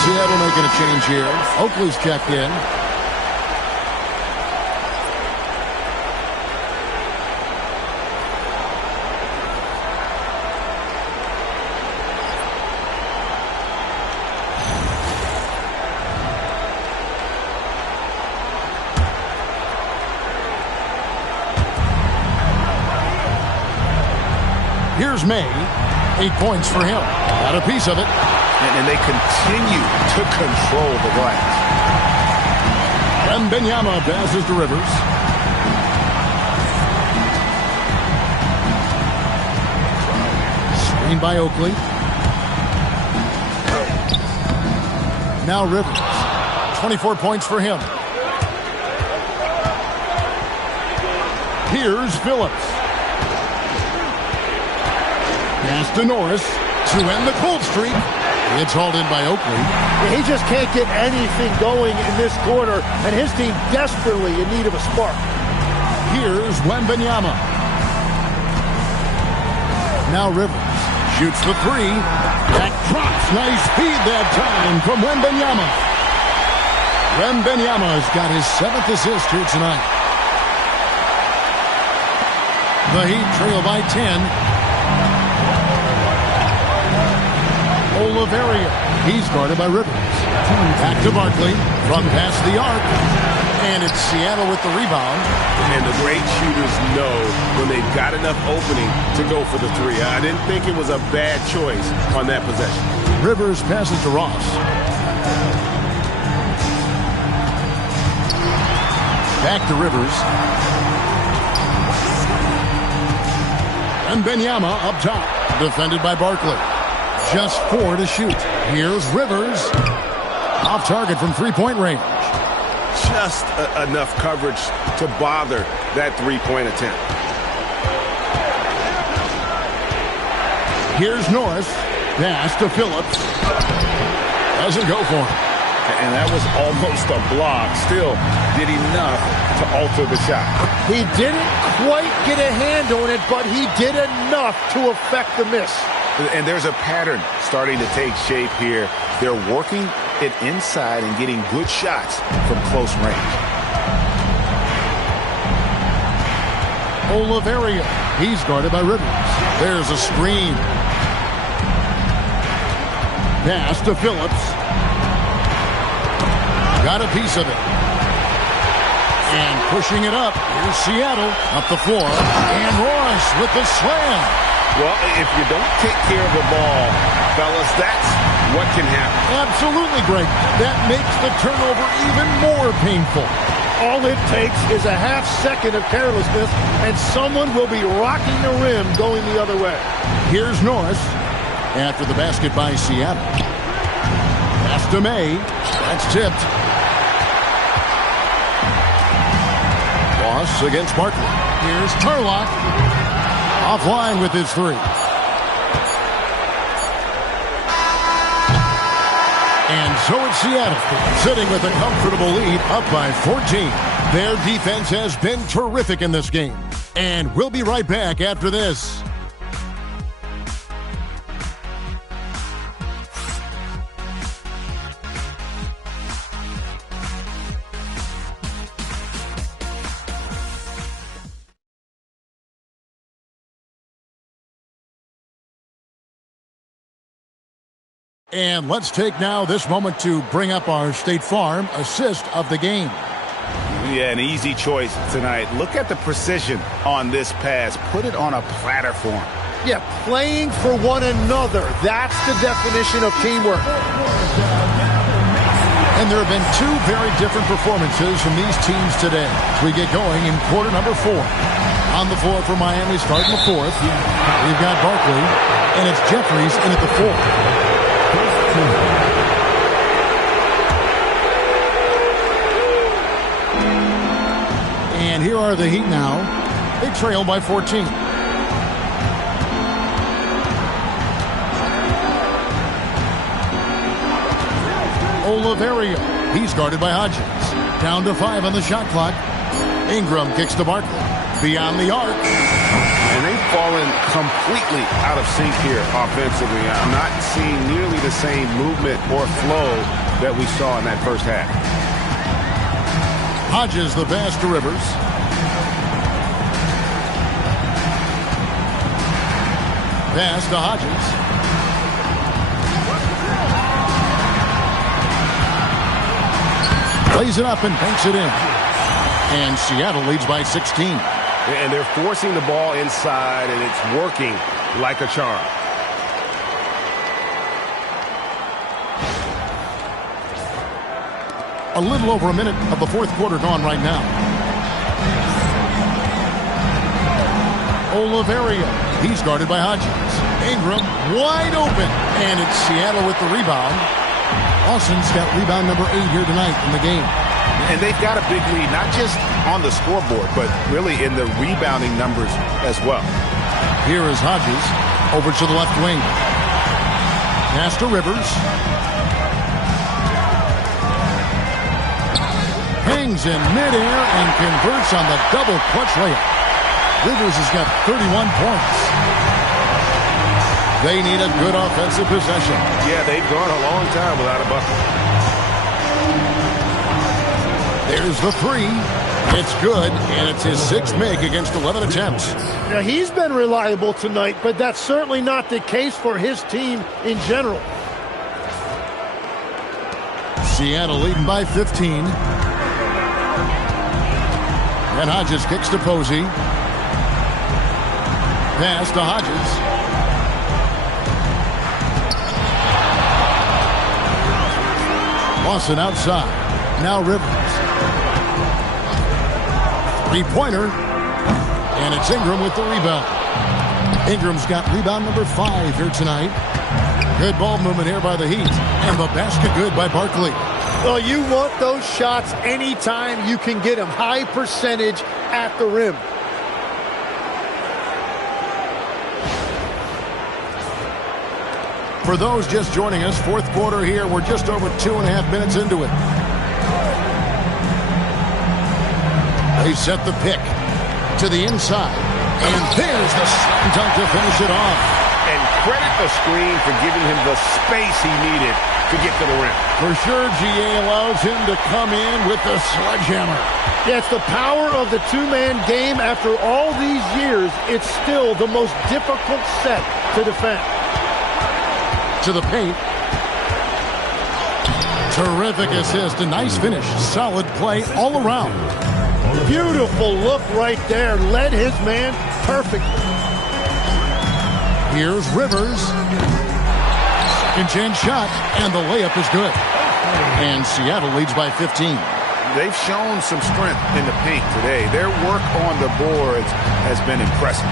Seattle making a change here. Oakley's checked in. Here's May. 8 points for him. Got a piece of it. And they continue to control the glass. Wembanyama passes to Rivers. Screen by Oakley. Now Rivers. 24 points for him. Here's Phillips. Pass to Norris to end the cold streak. It's hauled in by Oakley. He just can't get anything going in this quarter, and his team desperately in need of a spark. Here's Wembanyama. Now Rivers shoots the 3. That drops. Nice feed that time from Wembanyama. Wembanyama's got his 7th assist here tonight. The Heat trail by 10. Oliveria. He's guarded by Rivers. Back to Barkley from past the arc. And it's Seattle with the rebound. And the great shooters know when they've got enough opening to go for the 3. I didn't think it was a bad choice on that possession. Rivers passes to Ross. Back to Rivers. And Wembanyama up top. Defended by Barkley. Just 4 to shoot. Here's Rivers. Off target from three-point range. Just enough coverage to bother that three-point attempt. Here's Norris. Pass to Phillips. Doesn't go for him. And that was almost a block. Still did enough to alter the shot. He didn't quite get a hand on it, but he did enough to affect the miss. And there's a pattern starting to take shape here. They're working it inside and getting good shots from close range. Oliveria, he's guarded by Rivers. There's a screen. Pass to Phillips. Got a piece of it. And pushing it up. Here's Seattle up the floor. And Royce with the slam. Well, if you don't take care of the ball, fellas, that's what can happen. Absolutely, Greg. That makes the turnover even more painful. All it takes is a half second of carelessness, and someone will be rocking the rim going the other way. Here's Norris after the basket by Seattle. Pass to May. That's tipped. Loss against Barkley. Here's Turlock. Offline with his three. And so it's Seattle, sitting with a comfortable lead, up by 14. Their defense has been terrific in this game. And we'll be right back after this. And let's take now this moment to bring up our State Farm assist of the game. Yeah, an easy choice tonight. Look at the precision on this pass. Put it on a platter form. Yeah, playing for one another. That's the definition of teamwork. And there have been two very different performances from these teams today as we get going in quarter number 4. On the floor for Miami starting the fourth. We've got Barkley, and it's Jeffries in at the 4th. And here are the Heat now. They trail by 14. Oliveria, he's guarded by Hodgins. Down to 5 on the shot clock. Ingram kicks to Barkley. Beyond the arc. And they've fallen completely out of sync here offensively. I'm not seeing nearly the same movement or flow that we saw in that first half. Hodges the pass to Rivers. Pass to Hodges. Plays it up and banks it in. And Seattle leads by 16. And they're forcing the ball inside, and it's working like a charm. A little over a minute of the fourth quarter gone right now. Oliveria, he's guarded by Hodgins. Ingram wide open, and it's Seattle with the rebound. Austin's got rebound number 8 here tonight in the game. And they've got a big lead, not just on the scoreboard, but really in the rebounding numbers as well. Here is Hodges over to the left wing. Pass to Rivers. Hangs in midair and converts on the double clutch layup. Rivers has got 31 points. They need a good offensive possession. Yeah, they've gone a long time without a bucket. There's the three. It's good, and it's his 6th make against 11 attempts. Now, he's been reliable tonight, but that's certainly not the case for his team in general. Seattle leading by 15. And Hodges kicks to Posey. Pass to Hodges. Lawson outside. Now Rivers. Three-pointer. And it's Ingram with the rebound. Ingram's got rebound number 5 here tonight. Good ball movement here by the Heat. And the basket good by Barkley. Well, you want those shots anytime you can get them. High percentage at the rim. For those just joining us, fourth quarter here. We're just over 2.5 minutes into it. They set the pick to the inside. And there's the slam dunk to finish it off. And credit the screen for giving him the space he needed to get to the rim. For sure, GA allows him to come in with the sledgehammer. Yeah, it's the power of the two-man game. After all these years, it's still the most difficult set to defend. To the paint. Terrific assist, a nice finish. Solid play all around. Beautiful look right there. Led his man perfectly. Here's Rivers. Second chance shot, and the layup is good. And Seattle leads by 15. They've shown some strength in the paint today. Their work on the boards has been impressive.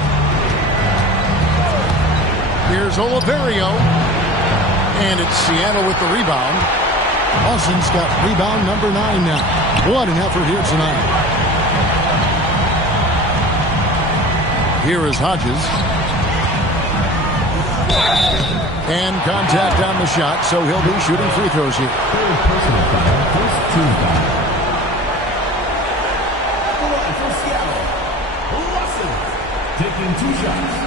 Here's Oliverio. And it's Seattle with the rebound. Lawson's got rebound number 9 now. What an effort here tonight. Here is Hodges. And contact on the shot, so he'll be shooting free throws here. Third personal foul, first team foul. For Seattle, Lawson taking 2 shots.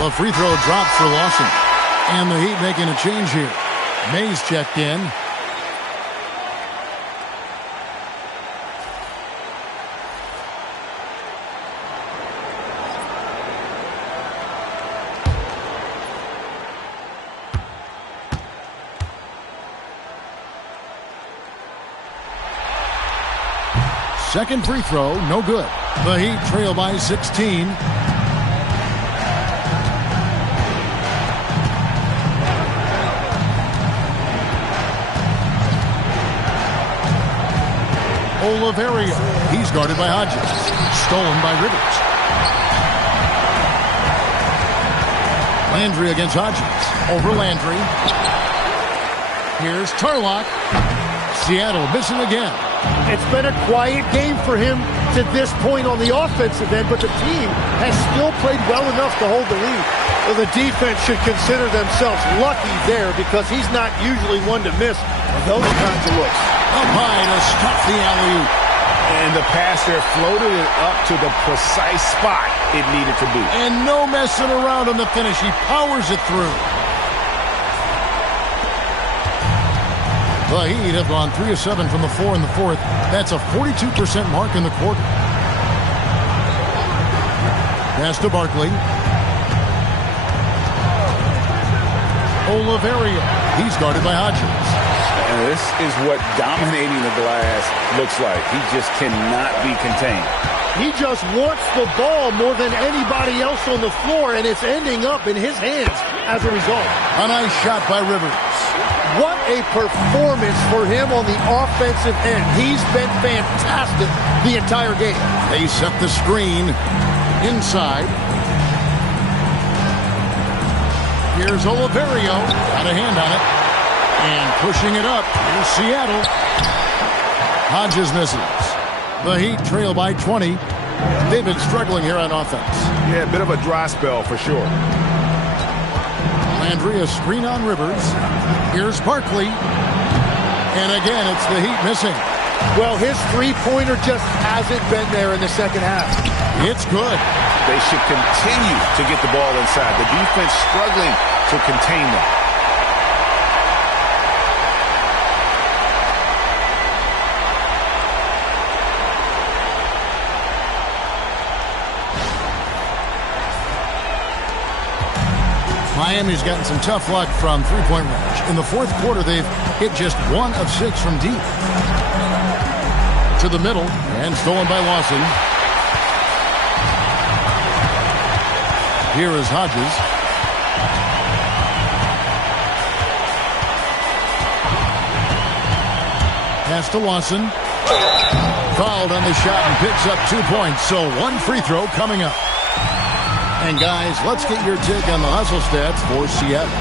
The free throw drops for Lawson. And the Heat making a change here. Mays checked in. Second free throw, no good. The Heat trail by 16. Oliverio. He's guarded by Hodges. Stolen by Rivers. Landry against Hodges. Over Landry. Here's Tarlock. Seattle missing again. It's been a quiet game for him to this point on the offensive end, but the team has still played well enough to hold the lead. Well, the defense should consider themselves lucky there because he's not usually one to miss those kinds of looks. Up high to stop the alley-oop. And the pass there floated it up to the precise spot it needed to be. And no messing around on the finish. He powers it through. The Heat have gone 3 of 7 from the floor in the fourth. That's a 42% mark in the quarter. Pass to Barkley. Oliverio. He's guarded by Hodges. And this is what dominating the glass looks like. He just cannot be contained. He just wants the ball more than anybody else on the floor, and it's ending up in his hands as a result. A nice shot by Rivers. What a performance for him on the offensive end. He's been fantastic the entire game. They set the screen inside. Here's Oliverio. Got a hand on it. And pushing it up. Here's Seattle. Hodges misses. The Heat trail by 20. They've been struggling here on offense. Yeah, a bit of a dry spell for sure. Landry, a screen on Rivers. Here's Barkley. And again, it's the Heat missing. Well, his three-pointer just hasn't been there in the second half. It's good. They should continue to get the ball inside. The defense struggling to contain them. Miami's gotten some tough luck from three-point range. In the fourth quarter, they've hit just 1 of 6 from deep. To the middle, and stolen by Lawson. Here is Hodges. Pass to Lawson. Fouled on the shot and picks up 2 points. So 1 free throw coming up. And guys, let's get your take on the hustle stats for Seattle.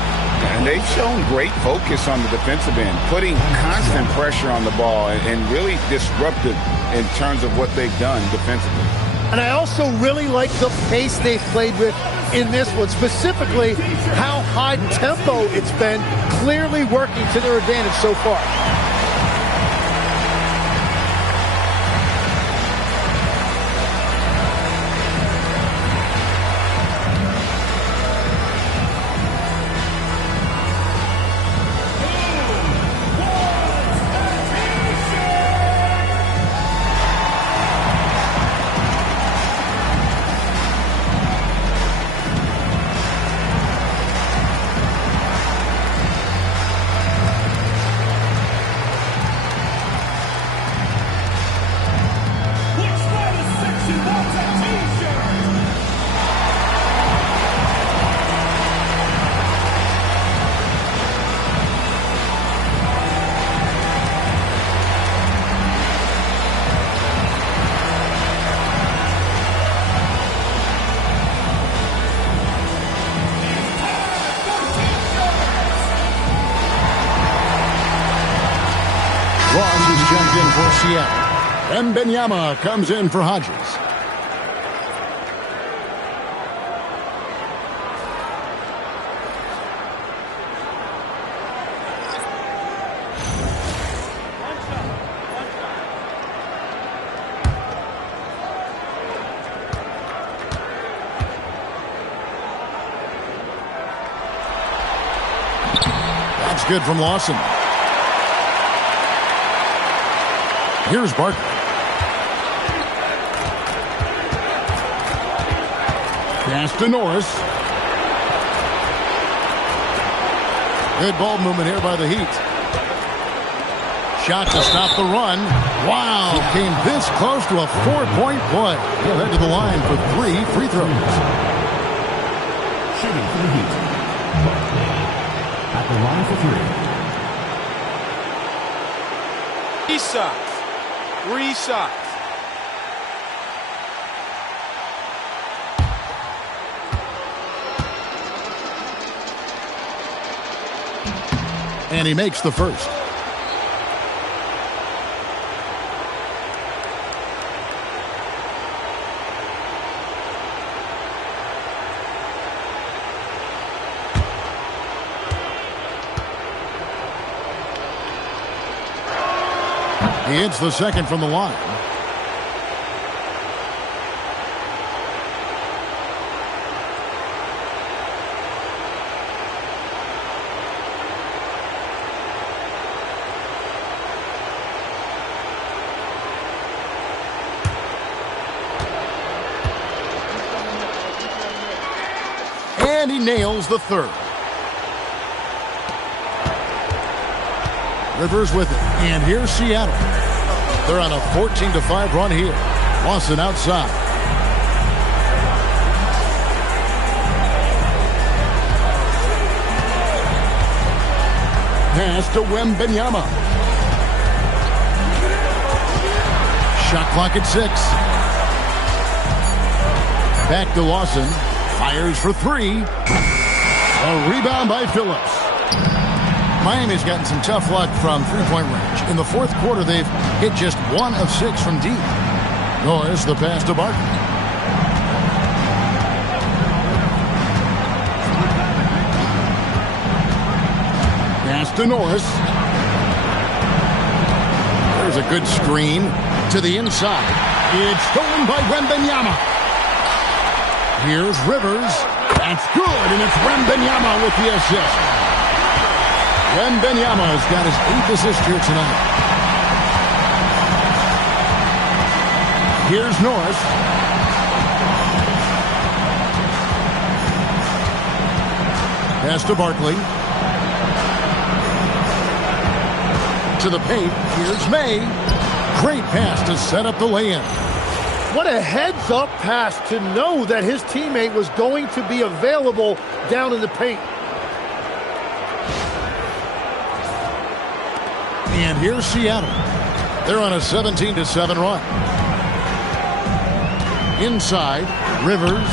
And they've shown great focus on the defensive end, putting constant pressure on the ball and really disruptive in terms of what they've done defensively. And I also really like the pace they've played with in this one, specifically how high tempo it's been, clearly working to their advantage so far. Ross is jumped in for Seattle. And Wembanyama comes in for Hodges. That's good from Lawson. Here's Barkley. Pass to Norris. Good ball movement here by the Heat. Shot to stop the run. Wow, came this close to a 4-point play. He'll head to the line for 3 free throws. Shooting for the Heat, Barkley. At the line for 3. 3 shots. 3 shots. And he makes the first. He hits the second from the line. And he nails the third. Rivers with it. And here's Seattle. They're on a 14-5 run here. Lawson outside. Pass to Wembanyama. Shot clock at 6. Back to Lawson. Fires for 3. A rebound by Phillips. Miami's gotten some tough luck from three-point range. In the fourth quarter, they've hit just 1 of 6 from deep. Norris, the pass to Barkley. Pass to Norris. There's a good screen to the inside. It's stolen by Wembanyama. Here's Rivers. That's good, and it's Wembanyama with the assist. Wembanyama has got his 8th assist here tonight. Here's Norris. Pass to Barkley. To the paint. Here's May. Great pass to set up the lay-in. What a heads-up pass to know that his teammate was going to be available down in the paint. And here's Seattle. They're on a 17-7 run. Inside, Rivers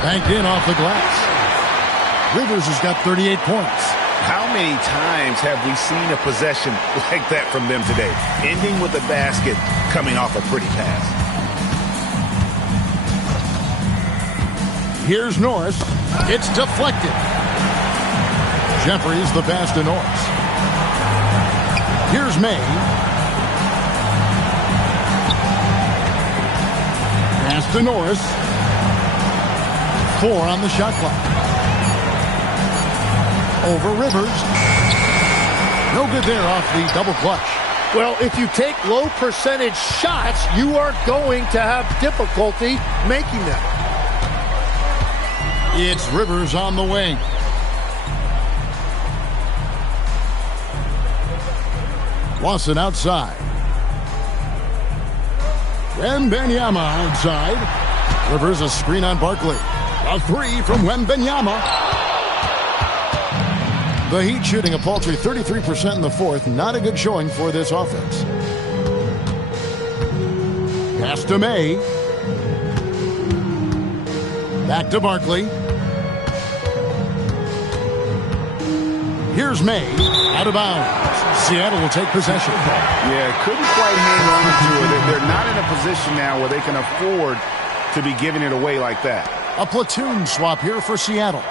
banked in off the glass. Rivers has got 38 points. How many times have we seen a possession like that from them today? Ending with a basket, coming off a pretty pass. Here's Norris. It's deflected. Jeffries the pass to Norris. Here's May. Pass to Norris. 4 on the shot clock. Over Rivers. No good there off the double clutch. Well, if you take low percentage shots, you are going to have difficulty making them. It's Rivers on the wing. Lawson outside. Wembanyama outside. Rivers a screen on Barkley. A 3 from Wembanyama. The Heat shooting a paltry 33% in the fourth. Not a good showing for this offense. Pass to May. Back to Barkley. Here's May. Out of bounds. Seattle will take possession. Yeah, couldn't quite hang on to it. They're not in a position now where they can afford to be giving it away like that. A platoon swap here for Seattle.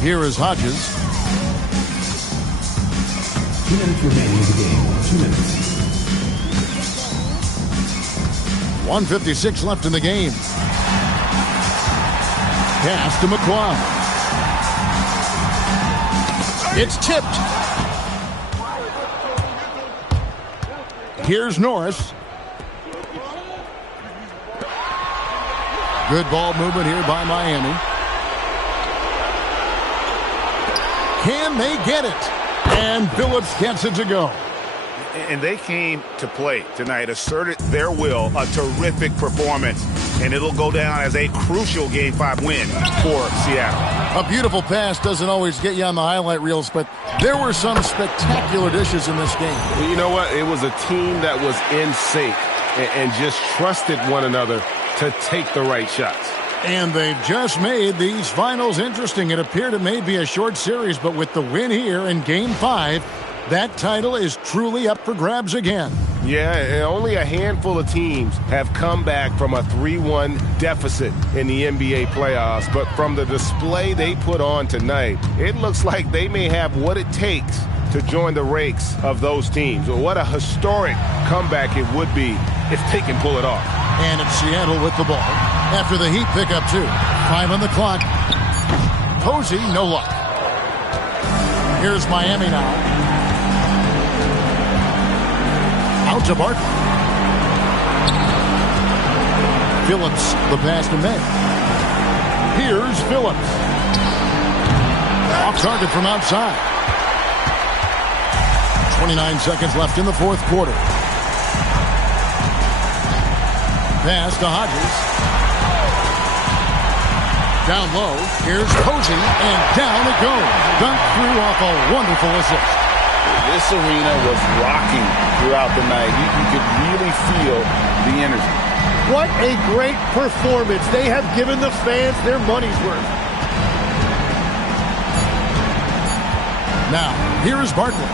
Here is Hodges. 2 minutes remaining in the game. 2 minutes. 1:56 left in the game. Pass to McClaw. It's tipped. Here's Norris. Good ball movement here by Miami. Can they get it? And Phillips gets it to go. And they came to play tonight, asserted their will, a terrific performance, and it'll go down as a crucial Game 5 win for Seattle. A beautiful pass doesn't always get you on the highlight reels, but there were some spectacular dishes in this game. Well, you know what? It was a team that was in sync and just trusted one another to take the right shots. And they've just made these finals interesting. It appeared it may be a short series, but with the win here in Game 5, that title is truly up for grabs again. Yeah, and only a handful of teams have come back from a 3-1 deficit in the NBA playoffs. But from the display they put on tonight, it looks like they may have what it takes to join the ranks of those teams. Well, what a historic comeback it would be if they can pull it off. And it's Seattle with the ball. After the Heat pick up 2. 5 on the clock. Posey, no luck. Here's Miami now. Out to Barkley. Phillips, the pass to May. Here's Phillips. Off target from outside. 29 seconds left in the fourth quarter. Pass to Hodges. Down low. Here's Posey, and down it goes. Dunked through off a wonderful assist. This arena was rocking throughout the night. You could really feel the energy. What a great performance. They have given the fans their money's worth. Now, here is Barkley.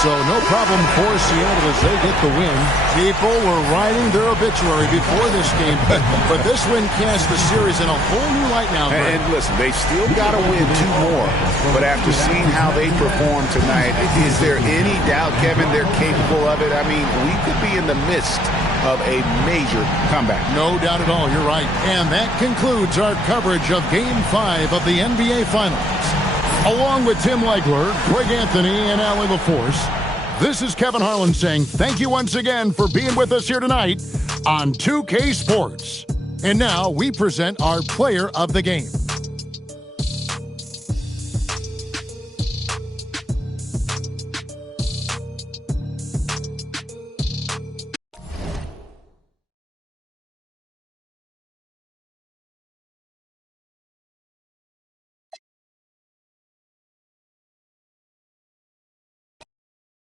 So no problem for Seattle as they get the win. People were writing their obituary before this game, but this win casts the series in a whole new light now. And listen, they still got to win 2 more. But after seeing how they performed tonight, is there any doubt, Kevin, they're capable of it? I mean, we could be in the midst of a major comeback. No doubt at all, you're right. And that concludes our coverage of Game 5 of the NBA Finals. Along with Tim Legler, Greg Anthony, and Allie LaForce, this is Kevin Harlan saying thank you once again for being with us here tonight on 2K Sports. And now we present our player of the game.